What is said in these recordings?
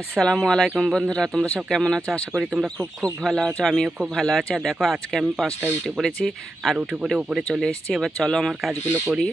আসসালামু আলাইকুম বন্ধুরা, তোমরা সব কেমন আছো? আশা করি তোমরা খুব খুব ভালো আছো। আমিও খুব ভালো আছি। আর দেখো, আজকে আমি 5টায় উঠে পড়েছি আর উঠে পড়ে উপরে চলে এসেছি। এবার চলো আমার কাজগুলো করি।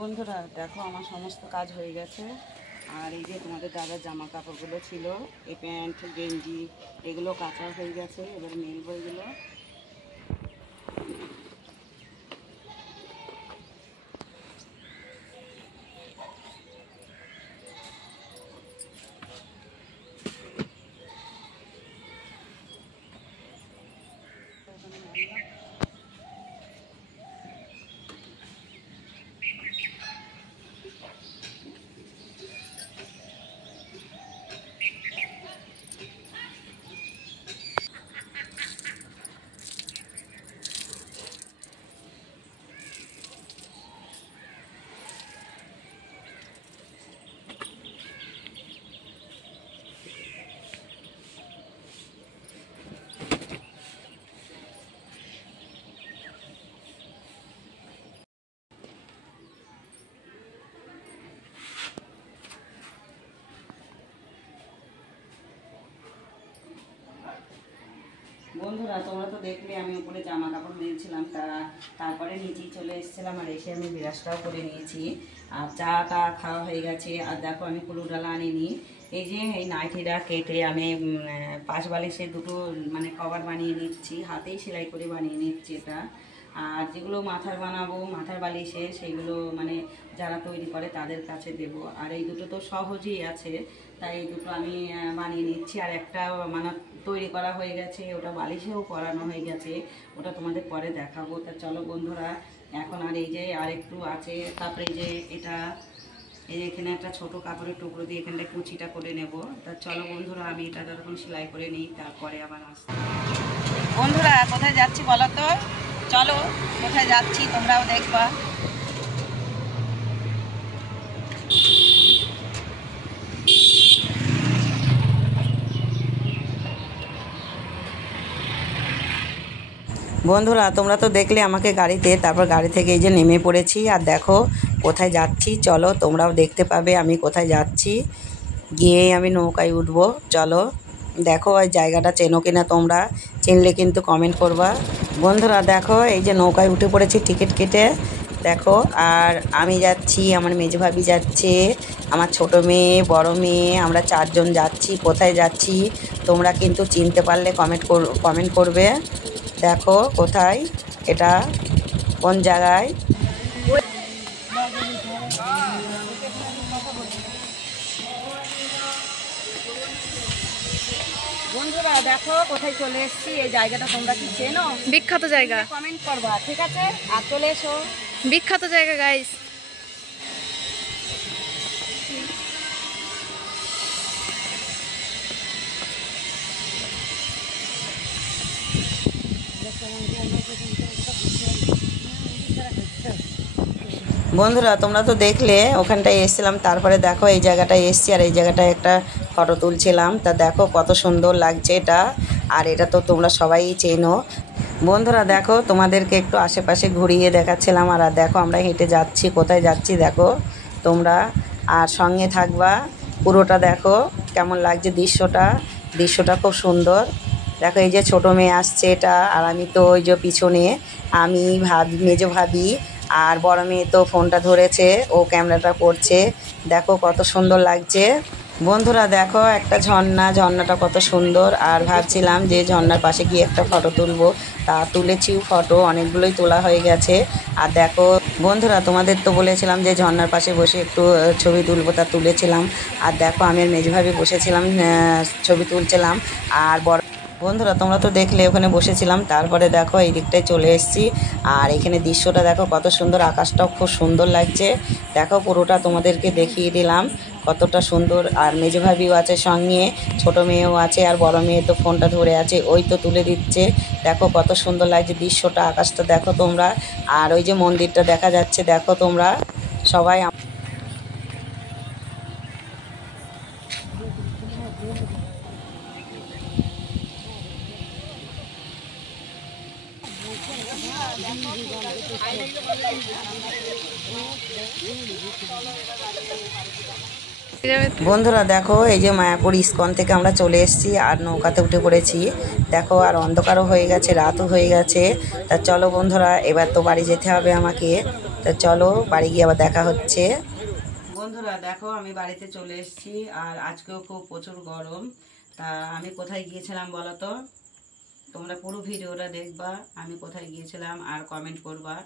বন্ধুরা দেখো, আমার সমস্ত কাজ হয়ে গেছে। আর এই যে তোমাদের দাদার জামা কাপড়গুলো ছিল, এই প্যান্ট গেঞ্জি এগুলো কাঁচা হয়ে গেছে। এবার মেলবো এগুলো। বন্ধুরা তোমরা তো দেখলে আমি উপরে জামা কাপড় মেলছিলাম, তারপরে নিচেই চলে এসেছিলাম। আর এসে আমি বিরাসটাও করে নিয়েছি আর চাটা খাওয়া হয়ে গেছে। আর দেখো, আমি কুলু ডালা আনিনি। এই যে এই নাইটিটা কেটে আমি পাশ বালিশের দুটো মানে কভার বানিয়ে নিচ্ছি, হাতেই সেলাই করে বানিয়ে নিচ্ছি এটা। আর যেগুলো মাথার বানাবো, মাথার বালিশে, সেগুলো মানে যারা তৈরি করে তাদের কাছে দেব। আর এই দুটো তো সহজেই আছে, তাই এই দুটো আমি বানিয়ে নিচ্ছি। আর একটা মানে তৈরি করা হয়ে গেছে, ওটা বালিশেও পরানো হয়ে গেছে, ওটা তোমাদের পরে দেখাবো। তা চলো বন্ধুরা, এখন আর এই যে আর একটু আছে। তারপরে এই যে এটা, এই যে এখানে একটা ছোট কাপড়ের টুকরো দিয়ে এখানটা কুচিটা করে নেব। তা চলো বন্ধুরা, আমি এটা যতক্ষণ সেলাই করে নিই, তারপরে আবার আসবো। বন্ধুরা কোথায় যাচ্ছি বলো তো? চলো কোথায় যাচ্ছি তোমরাও দেখবা। বন্ধুরা তোমরা তো দেখলে আমাকে গাড়িতে, তারপর গাড়ি থেকে এই যে নেমে পড়েছি। আর দেখো কোথায় যাচ্ছি, চলো তোমরাও দেখতে পাবে আমি কোথায় যাচ্ছি। গিয়ে আমি নৌকায় উঠবো। চলো দেখো, ওই জায়গাটা চেনো কিনা, তোমরা চিনলে কিন্তু কমেন্ট করবা। বন্ধুরা দেখো, এই যে নৌকায় উঠে পড়েছি টিকিট কেটে। দেখো, আর আমি যাচ্ছি, আমার মেজ ভাবি যাচ্ছে, আমার ছোট মেয়ে, বড় মেয়ে, আমরা 4জন যাচ্ছি। কোথায় যাচ্ছি তোমরা কিন্তু চিনতে পারলে কমেন্ট করবে। দেখো কোথায়, এটা কোন জায়গায়। বন্ধুরা দেখো কোথায় চলে এসেছি। এই জায়গাটা তোমরা কি চেনো? বিখ্যাত জায়গা, কমেন্ট করবা, ঠিক আছে? আর চলে এসো। বিখ্যাত জায়গা গাইস। বন্ধুরা তোমরা তো দেখলে ওখানটায় এসেছিলাম, তারপরে দেখো এই জায়গাটায় এসেছি। আর এই জায়গাটায় একটা ফটো তুলছিলাম। তা দেখো কত সুন্দর লাগছে এটা। আর এটা তো তোমরা সবাই চেনো। বন্ধুরা দেখো, তোমাদেরকে একটু আশেপাশে ঘুরিয়ে দেখাচ্ছিলাম। আর দেখো আমরা হেঁটে যাচ্ছি, কোথায় যাচ্ছি দেখো তোমরা, আর সঙ্গে থাকবা পুরোটা। দেখো কেমন লাগছে দৃশ্যটা, দৃশ্যটা খুব সুন্দর। দেখো এই যে ছোট মেয়ে আসছে এটা, আর আমি তো ওই যে পিছনে আমি মেজো ভাবি আর বড় মেয়ে তো ফোনটা ধরেছে, ও ক্যামেরাটা করছে। দেখো কত সুন্দর লাগছে বন্ধুরা। দেখো একটা ঝর্ণাটা কত সুন্দর, আর ভাবছিলাম যে ঝর্ণার পাশে গিয়ে একটা ফটো তুলবো, তা তুলেছিও ফটো, অনেকগুলোই তোলা হয়ে গেছে। আর দেখো বন্ধুরা, তোমাদের তো বলেছিলাম যে ঝর্ণার পাশে বসে একটু ছবি তুলবো, তা তুলেছিলাম। আর দেখো আমি আর মেজভাবে বসেছিলাম, ছবি তুলছিলাম। আর বন্ধুরা তোমরা তো দেখলে ওখানে বসেছিলাম, তারপরে দেখো এই দিকটায় চলে এসেছি। আর এখানে দৃশ্যটা দেখো কত সুন্দর, আকাশটাও খুব সুন্দর লাগছে। দেখো পুরোটা তোমাদেরকে দেখিয়ে দিলাম কতটা সুন্দর। আর মেজো ভাবিও আছে সঙ্গে, ছোট মেয়েও আছে, আর বড় মেয়ে তো ফোনটা ধরে আছে, ওই তো তুলে দিচ্ছে। দেখো কত সুন্দর লাগছে দৃশ্যটা, আকাশটা দেখো তোমরা। আর ওই যে মন্দিরটা দেখা যাচ্ছে, দেখো তোমরা সবাই। বন্ধুরা দেখো এই যে মায়াপুর ইস্কন থেকে আমরা চলে এসেছি, আর নৌকাতে উঠে পড়েছি। দেখো আর অন্ধকারও হয়ে গেছে, রাতও হয়ে গেছে। তা চলো বন্ধুরা, এবার তো বাড়ি যেতে হবে আমাকে। তা চলো বাড়ি গিয়ে আবার দেখা হচ্ছে। বন্ধুরা দেখো আমি বাড়িতে চলে এসেছি, আর আজকেও খুব প্রচুর গরম। তা আমি কোথায় গিয়েছিলাম বলো তো? তোমরা পুরো ভিডিওটা দেখবা আমি কোথায় গিয়েছিলাম, আর কমেন্ট করবা।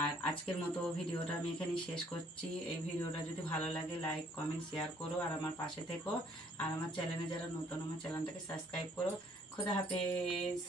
আর আজকের মতো ভিডিওটা আমি এখানেই শেষ করছি। এই ভিডিওটা যদি ভালো লাগে লাইক কমেন্ট শেয়ার করো, আর আমার পাশে থেকো। আর আমার চ্যানেলে যারা নতুন, আমার চ্যানেলটাকে সাবস্ক্রাইব করো। খোদা হাফেজ।